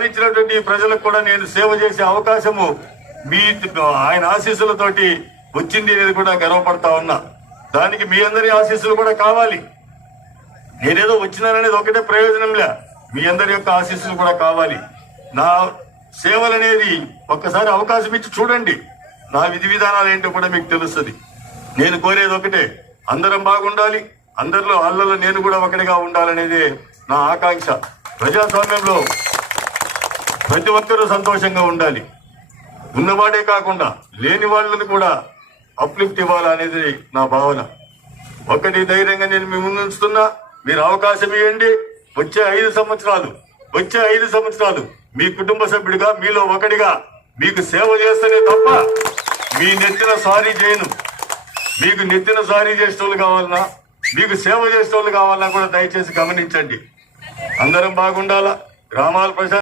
ఆదరించినటువంటి ప్రజలకు కూడా నేను సేవ చేసే అవకాశము మీ ఆయన ఆశీస్సులతోటి వచ్చింది అనేది కూడా గర్వపడతా ఉన్నా. దానికి మీ అందరి ఆశీస్సులు కూడా కావాలి. నేనేదో వచ్చినాననేది ఒకటే ప్రయోజనంలే, మీ అందరి యొక్క ఆశీస్సులు కూడా కావాలి. నా సేవలు అనేది ఒక్కసారి అవకాశం ఇచ్చి చూడండి, నా విధి విధానాలు ఏంటో కూడా మీకు తెలుస్తుంది. నేను కోరేది ఒకటే, అందరం బాగుండాలి, అందరిలో అల్లలో నేను కూడా ఒకటిగా ఉండాలనేదే నా ఆకాంక్ష. ప్రజాస్వామ్యంలో ప్రతి ఒక్కరూ సంతోషంగా ఉండాలి, ఉన్నవాడే కాకుండా లేని వాళ్ళని కూడా అప్లిఫ్ట్ ఇవ్వాలనేది నా భావన. ఒకటి ధైర్యంగా నేను మీ ముందు ఉంచుతున్నా, మీరు అవకాశం ఇవ్వండి. వచ్చే 5 సంవత్సరాలు మీ కుటుంబ సభ్యుడిగా, మీలో ఒకటిగా మీకు సేవ చేస్తేనే తప్ప మీ నెత్తిన సారీ చేయను. మీకు నెత్తిన సారీ చేసేటోళ్ళు కావాలన్నా, మీకు సేవ చేసేటోళ్ళు కావాలన్నా కూడా దయచేసి గమనించండి. అందరం బాగుండాలా, గ్రామాల ప్రజా